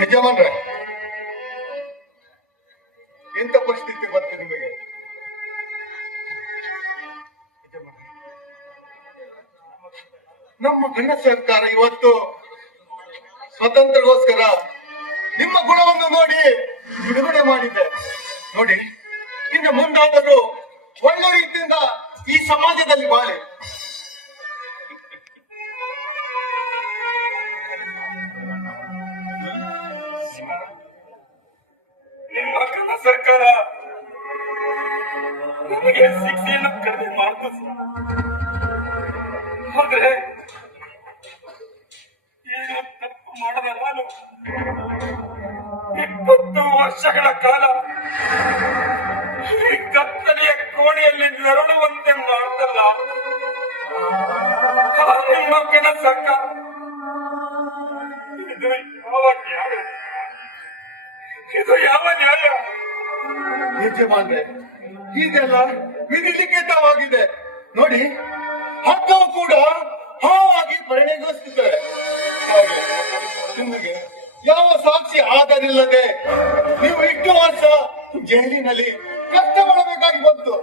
ಯಜಮಾನ್ರೆ, ಎಂತ ಪರಿಸ್ಥಿತಿ ಬಂತು ನಿಮಗೆ? ನಮ್ಮ ಗಣ ಸರ್ಕಾರ ಇವತ್ತು ಸ್ವತಂತ್ರಗೋಸ್ಕರ ನಿಮ್ಮ ಗುಣವನ್ನು ನೋಡಿ ಬಿಡುಗಡೆ ಮಾಡಿದೆ. ನೋಡಿ, ಇನ್ನು ಮುಂದಾದರೂ ಒಳ್ಳೆ ರೀತಿಯಿಂದ ಈ ಸಮಾಜದಲ್ಲಿ ಬಾಳಿ. ನಿಮ್ಮ ಗಣ ಸರ್ಕಾರ ನಮಗೆ ಶಿಕ್ಷೆಯನ್ನು ಕಡಿಮೆ ಮಾಡ್ತು. ಆದ್ರೆ ಏನು ತಪ್ಪು ಮಾಡದ ನಾನು 20 ವರ್ಷಗಳ ಕಾಲ ಈ ಕತ್ತಲೆಯ ಕೋಣೆಯಲ್ಲಿ ನರಳುವಂತೆ ಮಾಡ್ತಲ್ಲ ನಿಮ್ಮ ಗಣ ಸರ್ಕಾರ. ಇದು ಯಾವ ನ್ಯಾಯ? ಇದು ಯಾವ ನ್ಯಾಯ? ಯಜಮಾನ್ರೆ, ಇದೆಲ್ಲ ವಿಧಿಲಿಖಿತವಾಗಿದೆ. ನೋಡಿ, ಹಕ್ಕವು ಕೂಡ ಹಾವಾಗಿ ಪರಿಣಮಿಸುತ್ತದೆ. ಹಾಗೆ ನಿಮಗೆ ಯಾವ ಸಾಕ್ಷಿ ಆಧಾರಿಲ್ಲದೆ ನೀವು 8 ವರ್ಷ ಜೈಲಿನಲ್ಲಿ ಕಷ್ಟಪಡಬೇಕಾಗಿ ಬಂತು.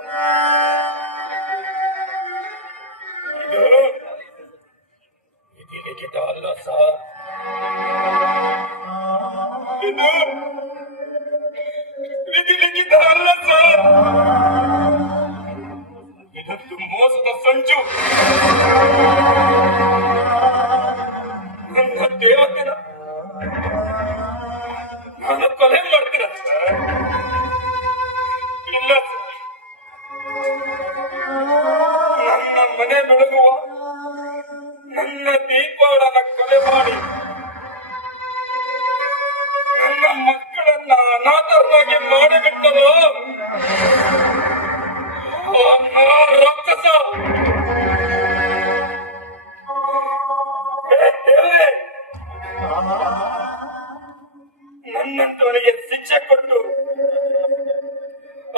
ಇದು ವಿಧಿಲಿಖಿತ ಅಲ್ಲ ಸರ್. ಇದು ವಿಧಿಲಿಖಿತ ಅಲ್ಲ ಸರ್. ಇದೊಂದು ಮೋಸದ ಸಂಚು. ನನ್ನ ದೇವತೆನ ನಾನು ಕೊಲೆ ಮಾಡ್ತೀರ ಸರ್? ಇಲ್ಲ ಸರ್. ನನ್ನ ಮನೆ ಬೆಳಗುವ ನನ್ನ ದೀಪಗಳನ್ನು ಕೊಲೆ ಮಾಡಿ ನನ್ನ ಮಕ್ಕಳನ್ನ ಅನಾಥರನ್ನಾಗಿ ಮಾಡಿಬಿಟ್ಟರು ರಾಕ್ಷಸ. ನನ್ನಂತವನಿಗೆ ಶಿಕ್ಷೆ ಕೊಟ್ಟು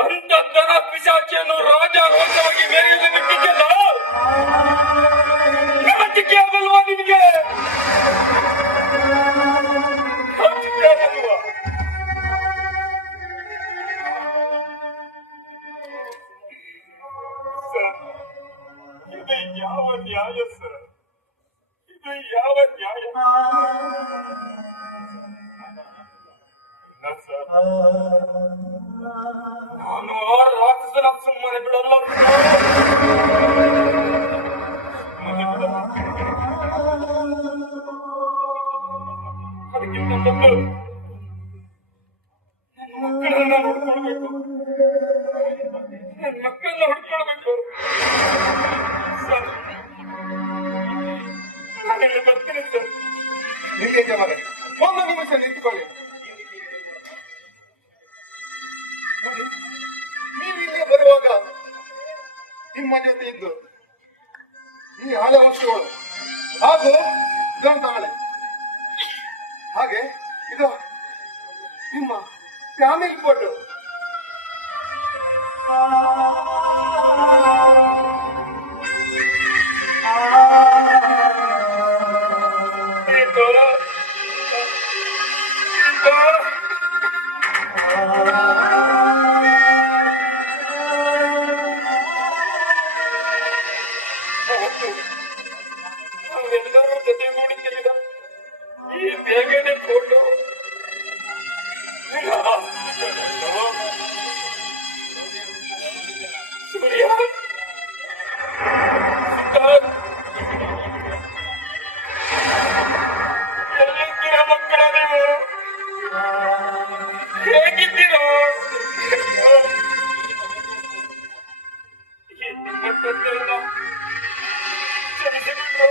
ಅಂತ ದನ ಪಿಶಾಚಿಯನ್ನು ರಾಜಾರೋಷವಾಗಿ ಮೇರೆಯಲ್ಲಿ ಬಿಟ್ಟಿದ್ದಲ್ಲ. ನಾಚಿಕೆ ಆಗಲ್ವಾ ನಿನಗೆ? ನಾಚಿಕೆ ಆಗಲ್ವಾ? ಸರ್, ಇದು ಯಾವ ನ್ಯಾಯ ಸರ್? ಇದು ಯಾವ ನ್ಯಾಯ? ಇಲ್ಲ ಸರ್, ನಾನು ಆ ರಾಕ್ಷಸನ ಸುಮ್ಮನೆ ಬಿಡಲ್ಲ. ಅದಕ್ಕಿಂತ ಮೊದಲು ನನ್ನ ಮಕ್ಕಳನ್ನ ನೋಡ್ಕೊಳ್ಬೇಕು. ನನ್ನ ಮಕ್ಕಳನ್ನ ಹುಡ್ಕೊಳ್ಬೇಕು ಸರ್. ನಾನಿಲ್ಲಿ ಬರ್ತೀನಿ ಸರ್. ಯಜಮಾನ್ರೆ, ಒಂದು ನಿಮಿಷ ನಿಂತುಕೊಳ್ಳಿ. ನೀವು ಇಲ್ಲಿ ಬರುವಾಗ ನಿಮ್ಮ ಜೊತೆ ಇದ್ದು ಈ ಹಳೆ ವಸ್ತುಗಳು ಹಾಗೂ ಇದನ್ನು ತಗೊಳ್ಳಿ. ಹಾಗೆ ಇದು ನಿಮ್ಮ ಫ್ಯಾಮಿಲಿ ಫೋಟೋ. ನಾವೆಲ್ಲರೂ ಜೊತೆಗೂಡಿ ತೆಗೆದ ಈ ಬೇಗನೆ ಫೋಟೋ ಸೂರ್ಯ, ಸಿದ್ಧಾರ್ಥ್, ಎಲ್ಲಿದ್ದೀರಾ ಮಕ್ಕಳ? ನೀವು ಹೇಗಿದ್ದೀರಾ? ನಿಮ್ಮ ತಂದೆಯನ್ನ ಸರಿಸಲಿದ್ರು.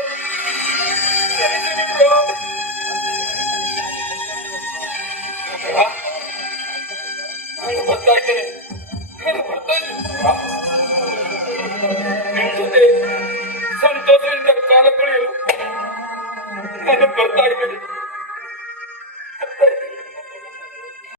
ನಾನು ಬರ್ತಾ ಇದ್ದೇನೆ. ನಿಮ್ ಜೊತೆ ಸಂತೋಷದಿಂದ ಕಾಲ ಕಳೆಯಲು ನಾನು ಬರ್ತಾ ಇದ್ದೇನೆ. ಅಂತ ಇದ್ದೀನಿ.